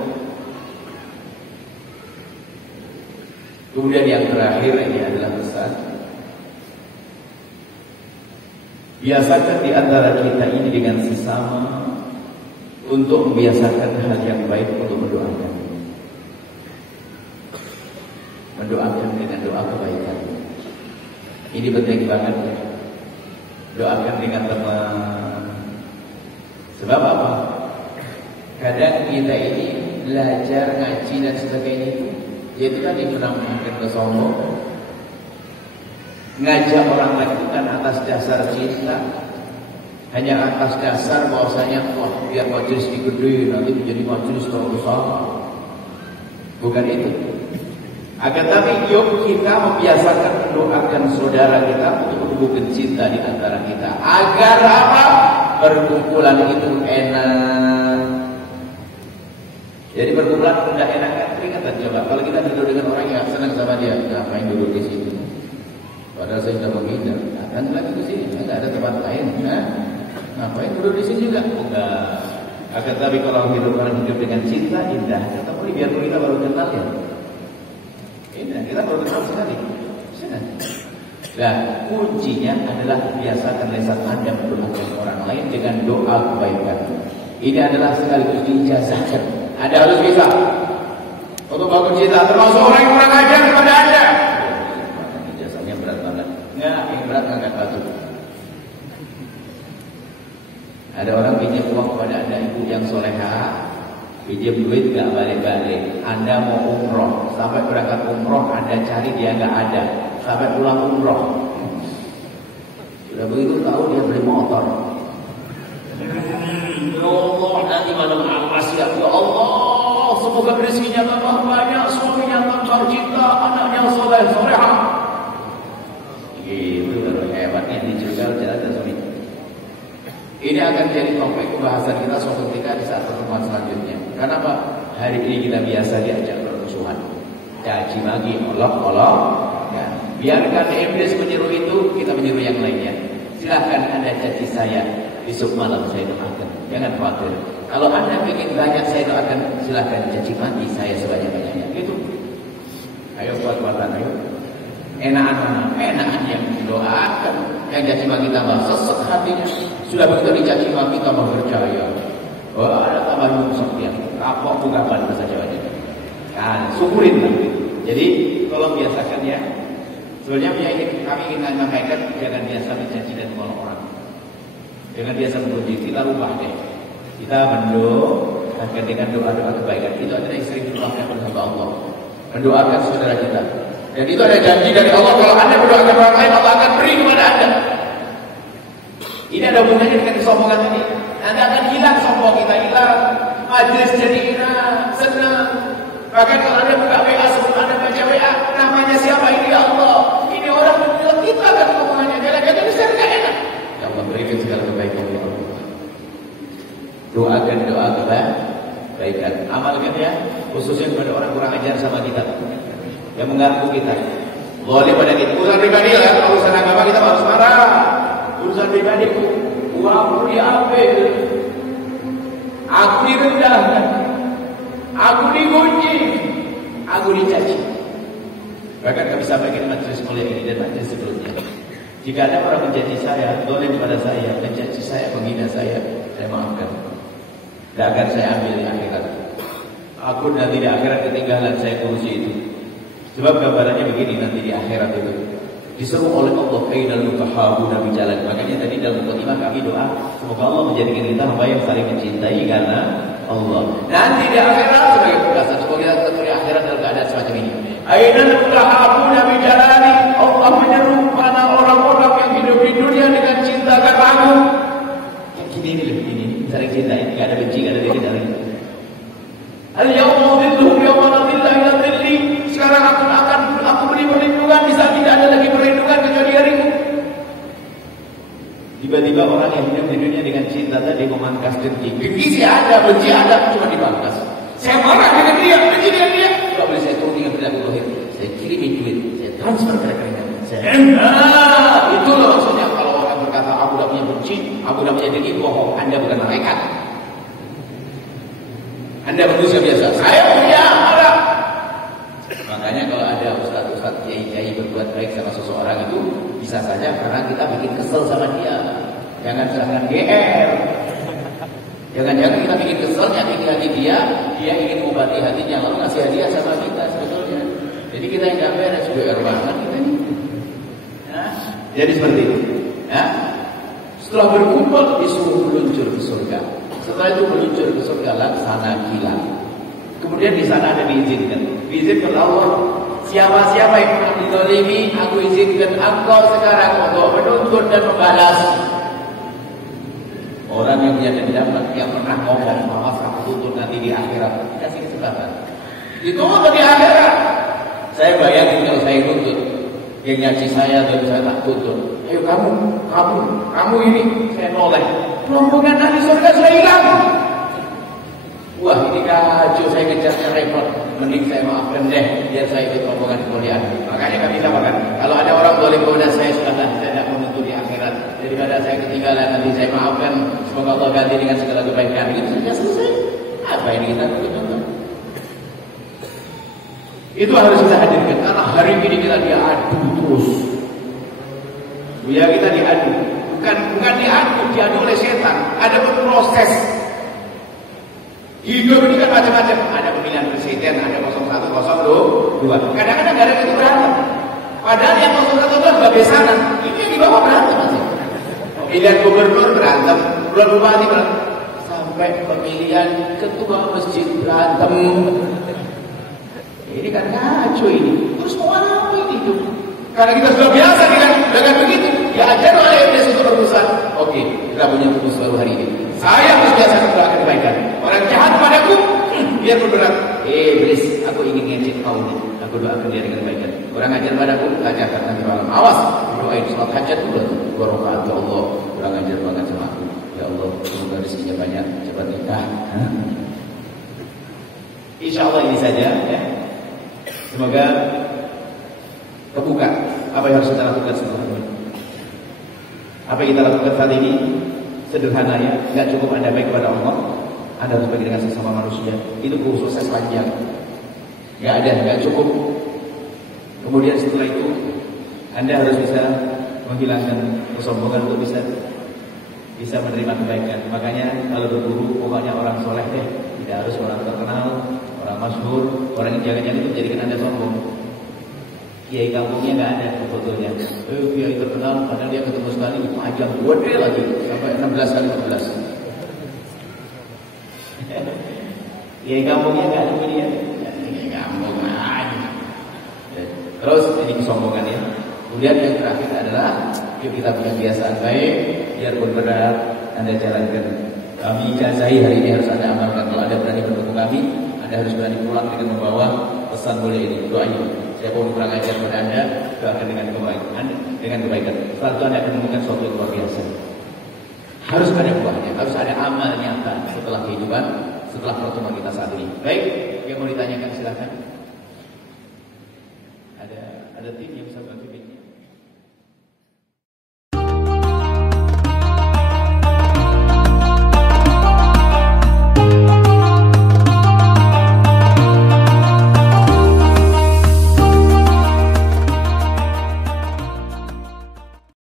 Kemudian yang terakhir ini adalah pesan. Biasakan di antara kita ini dengan sesama untuk membiasakan hal yang baik untuk mendoakan. Mendoakan dengan doa kebaikan. Ini penting banget ya. Doakan dengan teman. Sebab apa? Kadang kita ini belajar ngaji dan sebagainya itu tadi menambahkan kesombong, ngajak orang lain bukan atas dasar cinta, hanya atas dasar bahwasanya wah biar majelis digede nanti menjadi majelis terbesar. Bukan itu. Akan tapi yuk kita membiasakan mendoakan saudara kita untuk menumbuhkan cinta di antara kita. Agar apa? Perkumpulan itu enak. Jadi perkumpulan udah enak kan? Ingat coba, kalau kita duduk dengan orang yang senang sama dia, ngapain duduk di sini? Padahal saya sudah menghindar. Datang lagi ke sini, nggak ada tempat lain. Nah, ngapain duduk di sini juga? Enggak. Akan tapi kalau hidup orang hidup dengan cinta, indah. Ketemu biarpun kita baru kenal ya. Indah, kita baru kenal sekali. Nah, kuncinya adalah biasakan lisan Anda mendoakan orang lain dengan doa kebaikan. Ini adalah sekaligus diijazahkan. Anda harus bisa untuk bangun cinta, termasuk orang yang kurang ajar kepada Anda. Ijazahnya berat banget. Nggak, yang berat ngangkat batu. Ada orang pinjam uang kepada Anda, ibu yang soleha, pinjam duit nggak balik-balik. Anda mau umroh, sampai berangkat umroh Anda cari dia nggak ada. Sampai pulang umroh, sudah begitu tahu dia beli motor. Ya Allah, nanti malam apa sih ya Allah? Semoga rezekinya tambah banyak, suaminya tambah cinta, anaknya soleh solehah. Itu baru hebatnya dijual jalan suami. Ini akan jadi topik pembahasan kita suatu ketika di saat pertemuan selanjutnya. Karena apa? Hari ini kita biasa diajak bermusuhan, caci maki, olok-olok. Ya. Biarkan iblis menyeru itu, kita menyeru yang lainnya. Silahkan Anda caci saya, besok malam saya doakan. Jangan khawatir. Kalau Anda ingin banyak saya doakan, silahkan caci maki saya sebanyak-banyaknya. Itu. Ayo kuat-kuatan, ayo. Enakan mana? Enakan yang doakan, yang caci maki tambah sesek hatinya. Sudah begitu dicaci maki tambah percaya. Oh, ada tambah nyungsep dia. Kapok bukakan bahasa Jawanya. Kan, syukurin lah. Jadi tolong biasakan ya. Sebenarnya kami ingin menyampaikan jangan biasa mencaci dan menolak orang. Jangan biasa memuji, kita rubah deh. Kita mendoakan dengan doa-doa kebaikan. Itu adalah yang sering didoakan oleh Allah. Mendoakan saudara kita. Dan itu ada janji dari Allah kalau Anda mendoakan orang lain, Allah akan beri kepada Anda. Ini ada hubungannya dengan kesombongan ini. Anda akan hilang sombong kita, hilang. Majelis jadi enak, senang. Bahkan kalau Anda buka WA sebelum Anda baca WA, namanya siapa ini ya Allah? Ini orang menjelaskan kita akan hubungannya. Jangan-jangan ini saya tidak enak. Ya Allah berikan segala kebaikan ya Allah. Doakan doa kebaikan. Amalkan ya, khususnya kepada orang kurang ajar sama kita, yang mengganggu kita. Boleh pada kita. Urusan pribadi lah, kalau urusan agama kita harus marah. Urusan pribadi, uangku diambil, aku direndahkan, aku digunjing, aku dicaci. Bahkan kami sampaikan majelis mulia ini dan majelis sebelumnya. Jika ada orang menjanji saya, dolim pada saya, menjanji saya, menghina saya maafkan. Tidak akan saya ambil di akhirat. Aku nanti di akhirat ketinggalan saya urusi itu. Sebab gambarannya begini nanti di akhirat itu. Disuruh oleh Allah kainal mutahabuna bi jalan. Makanya tadi dalam mukadimah kami doa, semoga Allah menjadikan kita hamba yang saling mencintai karena Allah. Nanti di akhirat sebagai pembahasan, semoga kita ketemu di akhirat dalam keadaan semacam ini. Ainal mutahabuna bi jalani. Allah menyeru mana orang-orang yang hidup di dunia dengan cinta karena Aku. Yang gini begini, saling cinta ini enggak ada benci, enggak ada diri dari. Al-yawma dhilluhum yawma la dhilla illa dhilli. Sekarang aku beri perlindungan, di saat tidak ada lagi perlindungan kecuali dariku. Tiba-tiba orang yang hidup di dunia dengan cinta tadi memangkas dengki. Dengki sih ada, benci ada, cuma dipangkas. Saya marah dengan dia, benci dengan dia. Tidak boleh saya turun dengan perilaku zahir. Saya kirimi duit, saya transfer ke rekening. Itu loh maksudnya kalau orang berkata aku tidak punya benci, aku tidak punya dengki, bohong. Anda bukan malaikat. Anda manusia biasa. Saya punya marah. Makanya kalau ada ustaz-ustaz kiai-kiai berbuat baik sama seseorang itu bisa saja karena kita bikin kesel sama dia. Jangan GR. Jangan-jangan kita bikin kesel, nyakiti hati dia ingin mengobati hatinya lalu ngasih hadiah sama kita sebetulnya. Jadi kita yang gak beres GR banget kita ini. Jadi seperti itu. Setelah berkumpul disuruh meluncur ke surga. Setelah itu meluncur ke surga laksana kilat. Kemudian di sana ada diizinkan Allah. Siapa-siapa yang pernah dizalimi, aku izinkan engkau sekarang untuk menuntut dan membalas. Orang yang punya dendam yang pernah ngomong, awas aku tuntut nanti di akhirat, kasih kesempatan. Dituntut di akhirat. Saya bayangin kalau saya tuntut, yang nyaci saya dan saya tak tuntut. Ayo kamu ini saya noleh. Rombongan nanti surga sudah hilang. Wah ini kacau, saya kejarnya repot. Mending saya maafkan deh, biar saya ikut rombongan kemuliaan. Makanya kami sampaikan, kalau ada orang boleh kepada saya silahkan, saya tidak menuntut di akhirat. Daripada saya ketinggalan nanti saya maafkan. Semoga Allah ganti dengan segala kebaikan. Itu saja selesai. Apa ini kita tuntut? Itu harus kita hadirkan karena hari ini kita diadu terus. Ya kita diadu, bukan diadu oleh setan. Ada proses. Hidup ini kan macam-macam. Ada pemilihan presiden, ada 01, 02. Kadang-kadang negara itu berantem. Padahal yang 01 itu sebagai sana. Ini yang di bawah berantem aja. Pemilihan gubernur berantem, bupati berantem, sampai pemilihan ketua masjid berantem. Ini kan kacau ini. Terus mau apa ini tuh? Karena kita sudah biasa dengan begitu. Diajar oleh iblis untuk berurusan. Oke, kita punya tugas baru hari ini. Saya harus biasa mendoakan kebaikan. Orang jahat padaku, biar berberat. Iblis, aku ingin ngecek kau ini. Aku doakan dia dengan kebaikan. Orang ajar padaku, ajar nanti malam. Awas, doain sholat hajat dulu. Barokah ya Allah. Orang ajar banget sama aku. Ya Allah, semoga rezekinya banyak, cepat nikah. Insya Allah ini saja. Ya. Semoga kebuka apa yang harus kita lakukan setelah ini. Apa yang kita lakukan saat ini sederhana ya, nggak cukup Anda baik kepada Allah, Anda harus baik dengan sesama manusia. Itu proses panjang, nggak cukup. Kemudian setelah itu Anda harus bisa menghilangkan kesombongan untuk bisa menerima kebaikan. Makanya kalau berburu pokoknya orang soleh deh, tidak harus orang terkenal, orang masyhur, orang yang jangan-jangan itu menjadikan Anda sombong. Kiai kampungnya nggak ada fotonya. Kiai terkenal, padahal dia ketemu sekali panjang gede lagi sampai 16 kali 14. Kiai kampungnya nggak ada dia. Kiai kampung aja. Terus ini kesombongan ya. Kemudian yang terakhir adalah yuk kita punya kebiasaan baik, biarpun berat Anda jalankan. Kami ijazai hari ini harus Anda amalkan. Kalau Anda berani mendukung kami, Anda harus berani pulang dengan membawa pesan mulia ini. Doain. Saya mau kurang ajar kepada Anda, doakan dengan kebaikan. Setelah itu Anda akan menemukan sesuatu yang luar biasa. Harus ada buahnya, harus ada amal nyata setelah kehidupan, setelah pertemuan kita saat ini. Baik, yang mau ditanyakan silakan. Ada tim yang bisa bantu.